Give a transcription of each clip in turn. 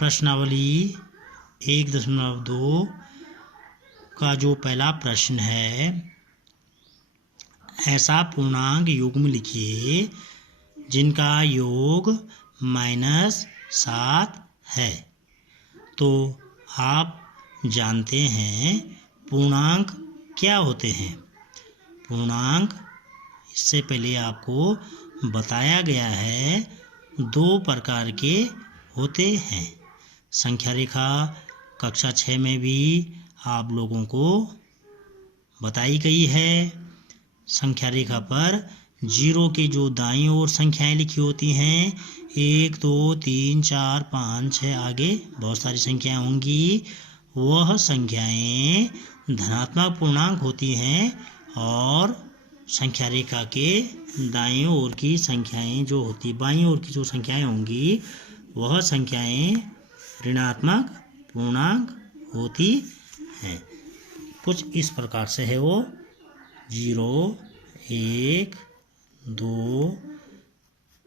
प्रश्नावली 1.2 का जो पहला प्रश्न है, ऐसा पूर्णांक युग्म लिखिए जिनका योग -7 है। तो आप जानते हैं पूर्णांक क्या होते हैं। पूर्णांक इससे पहले आपको बताया गया है 2 प्रकार के होते हैं। संख्या रेखा कक्षा 6 में भी आप लोगों को बताई गई है। संख्या रेखा पर 0 के जो दाईं ओर संख्याएं लिखी होती हैं, 1 2 3 4 5 6 आगे बहुत सारी संख्याएं होंगी, वह संख्याएं धनात्मक पूर्णांक होती हैं और संख्या रेखा के दाईं ओर की संख्याएं जो होती, बाईं ओर की जो संख्याएं होंगी वह संख्याएं ऋणात्मक पूर्णांक होती हैं। कुछ इस प्रकार से है वो 0 1 2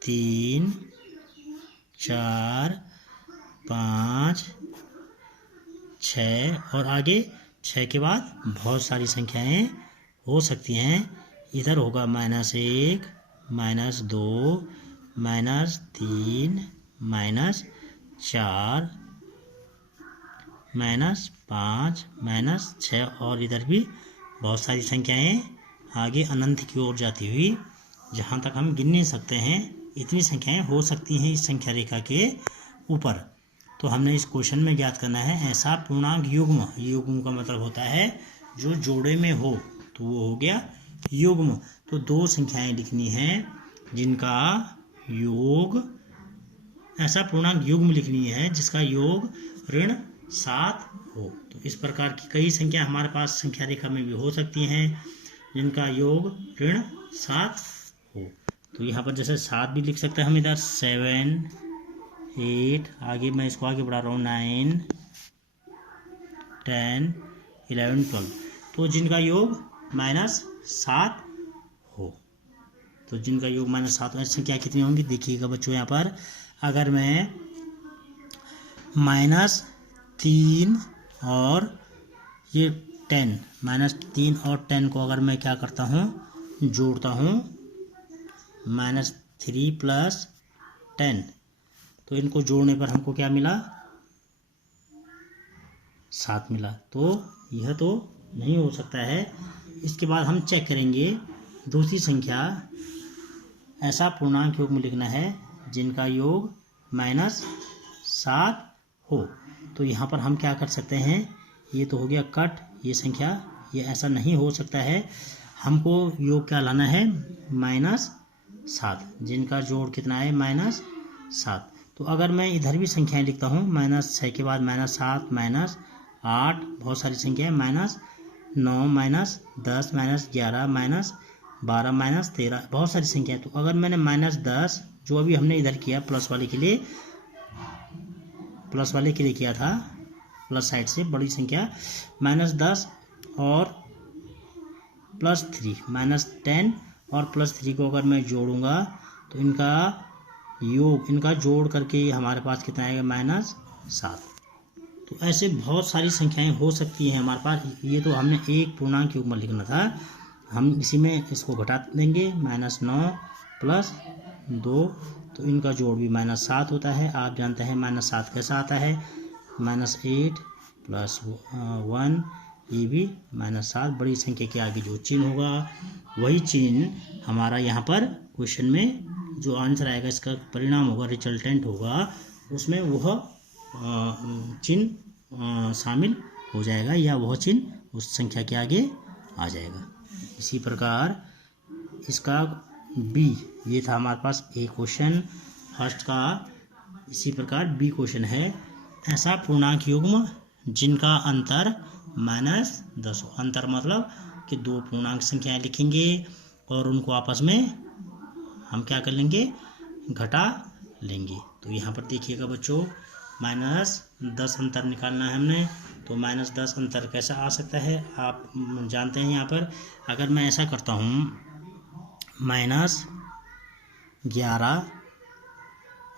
3 4 5 6 और आगे 6 के बाद बहुत सारी संख्याएं हो सकती हैं। इधर होगा -1 -2 -3 -4 -5 -6 और इधर भी बहुत सारी संख्याएं आगे अनंत की ओर जाती हुई, जहाँ तक हम गिन नहीं सकते हैं, इतनी संख्याएं हो सकती हैं इस संख्या रेखा के ऊपर। तो हमने इस क्वेश्चन में ज्ञात करना है ऐसा पूर्णांक युग्म। युग्म का मतलब होता है जो जोड़े में हो, तो वो हो गया युग्म। तो 2 संख्याएं लिखनी हैं जिनका योग, ऐसा पूर्णांक युग्म लिखनी है जिसका योग ऋण 7 हो। तो इस प्रकार की कई संख्या हमारे पास संख्या रेखा में भी हो सकती हैं जिनका योग ऋण 7 हो। तो यहाँ पर जैसे 7 भी लिख सकते हैं हम, इधर 7 8, आगे मैं इसको आगे बढ़ा रहा हूँ 9 10 11 12। तो जिनका योग -7 हो, तो जिनका योग -7 ऐसी संख्या कितनी होंगी देखिएगा बच्चों। यहाँ पर अगर मैं -3 और ये 10, -3 और 10 को अगर मैं क्या करता हूँ, जोड़ता हूँ, -3 + 10, तो इनको जोड़ने पर हमको क्या मिला, 7 मिला। तो यह तो नहीं हो सकता है। इसके बाद हम चेक करेंगे दूसरी संख्या, ऐसा पूर्णांक युग्म लिखना है जिनका योग -7 हो। तो यहाँ पर हम क्या कर सकते हैं, ये तो हो गया कट, ये संख्या, ये ऐसा नहीं हो सकता है। हमको योग क्या लाना है, -7, जिनका जोड़ कितना है -7। तो अगर मैं इधर भी संख्याएं लिखता हूँ, -6 के बाद -7 -8, बहुत सारी संख्याएं, -9 -10 -11 -12 -13, बहुत सारी संख्याएं। तो अगर मैंने -10 जो अभी हमने इधर किया प्लस वाले के लिए किया था, प्लस साइड से बड़ी संख्या, -10 और +3 -10 और +3 को अगर मैं जोड़ूंगा तो इनका योग, इनका जोड़ करके हमारे पास कितना आएगा, -7। तो ऐसे बहुत सारी संख्याएं हो सकती हैं हमारे पास। ये तो हमने एक पूर्णांक युग्म लिखना था, हम इसी में इसको घटा देंगे, -9 + 2, तो इनका जोड़ भी -7 होता है। आप जानते हैं -7 कैसा आता है, -8 + 1, ये भी -7। बड़ी संख्या के आगे जो चिन्ह होगा वही चिन्ह हमारा यहाँ पर क्वेश्चन में जो आंसर आएगा, इसका परिणाम होगा, रिजल्टेंट होगा, उसमें वह चिन्ह शामिल हो जाएगा या वह चिन्ह उस संख्या के आगे आ जाएगा। इसी प्रकार इसका बी, ये था हमारे पास ए क्वेश्चन फर्स्ट का। इसी प्रकार बी क्वेश्चन है, ऐसा पूर्णांक युग्म जिनका अंतर -10 हो। अंतर मतलब कि 2 पूर्णांक संख्याएं लिखेंगे और उनको आपस में हम क्या कर लेंगे, घटा लेंगे। तो यहाँ पर देखिएगा बच्चों, -10 अंतर निकालना है हमने, तो -10 अंतर कैसा आ सकता है, आप जानते हैं। यहाँ पर अगर मैं ऐसा करता हूँ, -11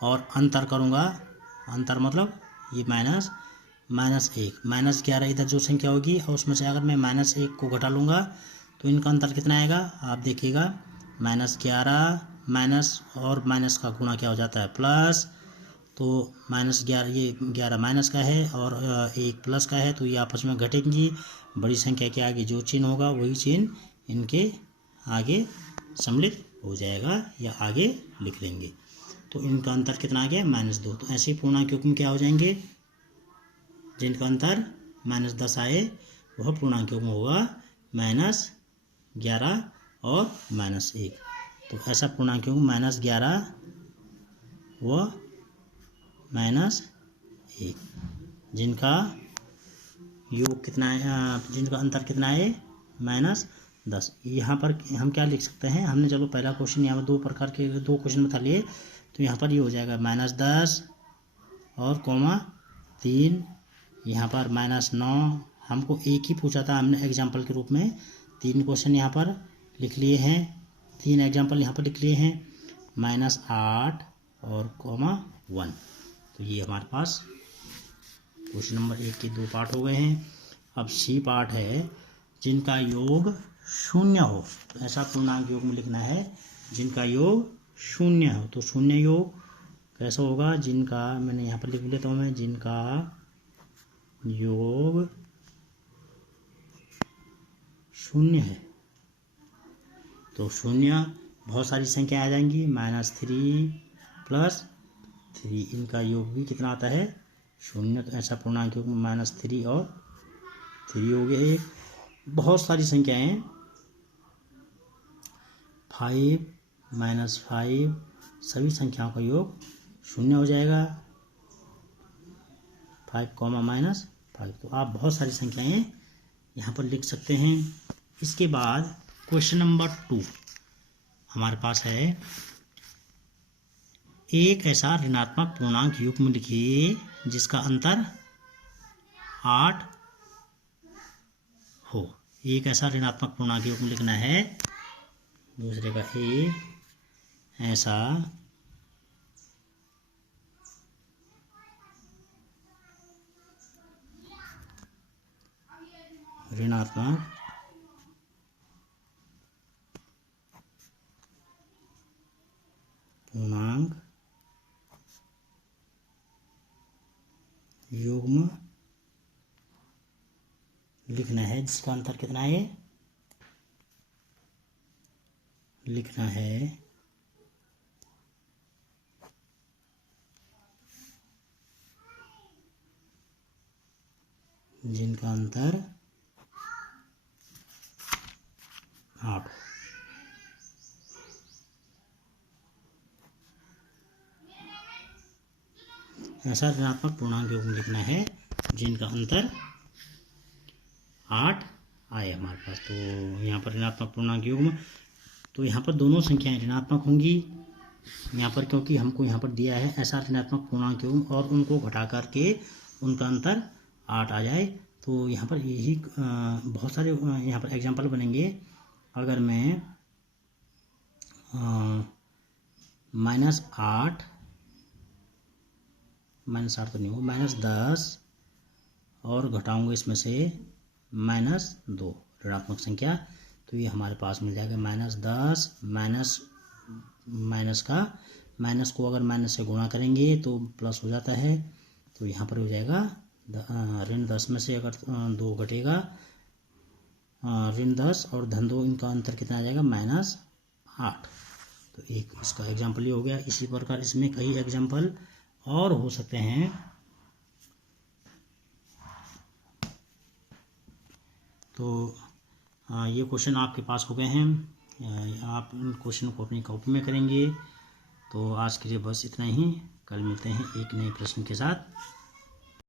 और अंतर करूँगा, अंतर मतलब ये -1 -11 इधर जो संख्या होगी और उसमें से अगर मैं -1 को घटा लूँगा तो इनका अंतर कितना आएगा आप देखिएगा। -11 माइनस और माइनस का गुणा क्या हो जाता है प्लस, तो -11 ये 11 माइनस का है और 1 प्लस का है, तो ये आपस में घटेंगी। बड़ी संख्या के आगे जो चिन्ह होगा वही चिन्ह इनके आगे सम्मिलित हो जाएगा या आगे लिख लेंगे। तो इनका अंतर कितना आ गया -2। तो ऐसे ही पूर्णांक युग्म क्या हो जाएंगे, जिनका अंतर -10 आए वह पूर्णांक युग्म होगा -11 और -1। तो ऐसा पूर्णांक युग्म -11 व -1 जिनका योग कितना है, जिनका अंतर कितना है -10। यहाँ पर हम क्या लिख सकते हैं, हमने चलो पहला क्वेश्चन यहाँ पर 2 प्रकार के 2 क्वेश्चन बता लिए, तो यहाँ पर ये हो जाएगा -10 और (3), यहाँ पर -9। हमको एक ही पूछा था, हमने एग्जाम्पल के रूप में 3 क्वेश्चन यहाँ पर लिख लिए हैं, 3 एग्जाम्पल यहाँ पर लिख लिए हैं, -8 और (1). तो ये हमारे पास क्वेश्चन नंबर 1 के 2 पार्ट हो गए हैं। अब सी पार्ट है, जिनका योग 0 हो, तो ऐसा पूर्णांक योग में लिखना है जिनका योग 0 हो। तो 0 योग कैसा होगा, जिनका मैंने यहाँ पर लिख लेता हूँ मैं, जिनका योग 0 है। तो 0 बहुत सारी संख्या आ जाएंगी, -3 + 3, इनका योग भी कितना आता है 0। तो ऐसा पूर्णांक योग में -3 और 3 हो गया। एक बहुत सारी संख्याएं 5 -5 सभी संख्याओं का योग 0 हो जाएगा, 5, -5। तो आप बहुत सारी संख्याएं यहाँ पर लिख सकते हैं। इसके बाद क्वेश्चन नंबर 2 हमारे पास है, एक ऐसा ऋणात्मक पूर्णांक युग्म लिखिए जिसका अंतर 8 हो। एक ऐसा ऋणात्मक पूर्णांक युग्म लिखना है, दूसरे का ऐसा ऋणात्मक पूर्णांक युग्म लिखना है जिसका अंतर कितना है, लिखना है जिनका अंतर 8। ऐसा ऋणात्मक पूर्णांक युग्म लिखना है जिनका अंतर 8 आए हमारे पास। तो यहाँ पर ऋणात्मक पूर्णांक युग्म, तो यहाँ पर दोनों संख्याएं ऋणात्मक होंगी यहाँ पर, क्योंकि हमको यहाँ पर दिया है ऐसा ऋणात्मक पूर्णांक युग्म और उनको घटा करके उनका अंतर 8 आ जाए। तो यहाँ पर यही बहुत सारे यहाँ पर एग्जाम्पल बनेंगे। अगर मैं -8 तो नहीं होगा, -10 और घटाऊंगा इसमें से -2 ऋणात्मक संख्या, तो ये हमारे पास मिल जाएगा -10 माइनस को अगर माइनस से गुणा करेंगे तो प्लस हो जाता है। तो यहाँ पर हो जाएगा -10 में से अगर 2 घटेगा, -10 और (2), इनका अंतर कितना आ जाएगा -8। तो एक इसका एग्जाम्पल ये हो गया। इसी प्रकार इसमें कई एग्जाम्पल और हो सकते हैं। तो ये क्वेश्चन आपके पास हो गए हैं, आप इन क्वेश्चन को अपनी कॉपी में करेंगे। तो आज के लिए बस इतना ही, कल मिलते हैं एक नए प्रश्न के साथ।